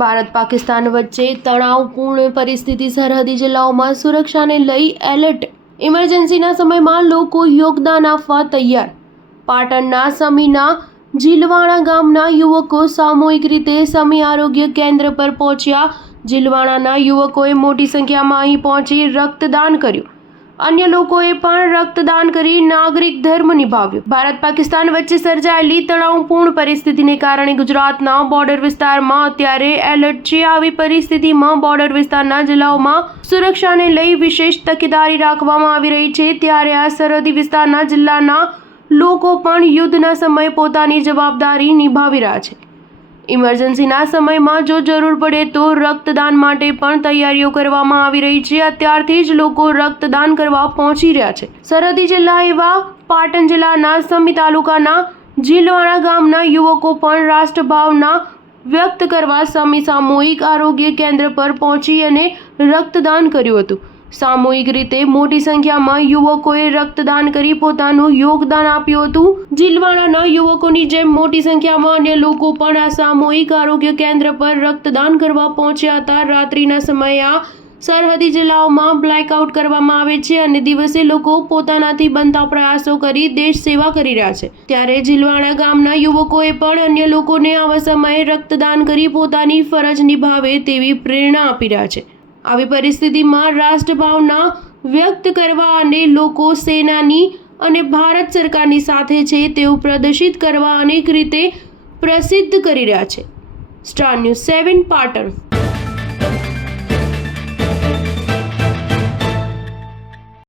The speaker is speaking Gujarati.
ભારત પાકિસ્તાન વચ્ચે તણાવપૂર્ણ પરિસ્થિતિ, સરહદી જિલ્લાઓમાં સુરક્ષાને લઈ એલર્ટ, ઇમરજન્સીના સમયમાં લોકો યોગદાન આપવા તૈયાર. પાટણના સમીના જીલવાણા ગામના યુવકો સામૂહિક રીતે સમી આરોગ્ય કેન્દ્ર પર પહોંચ્યા. જીલવાણાના યુવકોએ મોટી સંખ્યામાં અહીં પહોંચી રક્તદાન કર્યું. અન્ય લોકોએ પણ રક્તદાન કરી નાગરિક ધર્મ નિભાવ્યો. ભારત પાકિસ્તાન વચ્ચે સર્જાયેલી તણાવપૂર્ણ પરિસ્થિતિને કારણે ગુજરાતના બોર્ડર વિસ્તારમાં અત્યારે એલર્ટ છે. આવી પરિસ્થિતિમાં બોર્ડર વિસ્તારના જિલ્લાઓમાં સુરક્ષાને લઈ વિશેષ તકેદારી રાખવામાં આવી રહી છે. ત્યારે આ સરહદી વિસ્તારના જિલ્લાના લોકો પણ યુદ્ધના સમયે પોતાની જવાબદારી નિભાવી રહ્યા છે. ઇમરજન્સીના સમયમાં જો જરૂર પડે તો રક્તદાન માટે પણ તૈયારીઓ કરવામાં આવી રહી છે. અત્યારથી જ લોકો રક્તદાન કરવા પહોંચી રહ્યા છે. સરહદી જિલ્લા એવા પાટણ જિલ્લાના સમી તાલુકાના જીલવાણા ગામના યુવકો પણ રાષ્ટ્રભાવના વ્યક્ત કરવા સમી સામૂહિક આરોગ્ય કેન્દ્ર પર પહોંચી અને રક્તદાન કર્યું હતું. સામૂહિક રીતે મોટી સંખ્યામાં યુવકોએ રક્તદાન કરી પોતાનું યોગદાન આપ્યું હતું. જીલવાણાના યુવકોની જેમ મોટી સંખ્યામાં અન્ય લોકો પણ આ સામૂહિક આરોગ્ય કેન્દ્ર પર રક્તદાન કરવા પહોંચ્યા હતા. રાત્રિના સમયે આ સરહદી જિલ્લાઓમાં બ્લેકઆઉટ કરવામાં આવે છે અને દિવસે લોકો પોતાનાથી બનતા પ્રયાસો કરી દેશ સેવા કરી રહ્યા છે. ત્યારે જીલવાણા ગામના યુવકોએ પણ અન્ય લોકોને આવા સમયે રક્તદાન કરી પોતાની ફરજ નિભાવે તેવી પ્રેરણા આપી રહ્યા છે. આવી પરિસ્થિતિમાં રાષ્ટ્રભાવના વ્યક્ત કરવા અને લોકો સેનાની અને ભારત સરકારની સાથે છે તેવું પ્રદર્શિત કરવા અનેક રીતે પ્રસિદ્ધ કરી રહ્યા છે. Star news 7 Patan.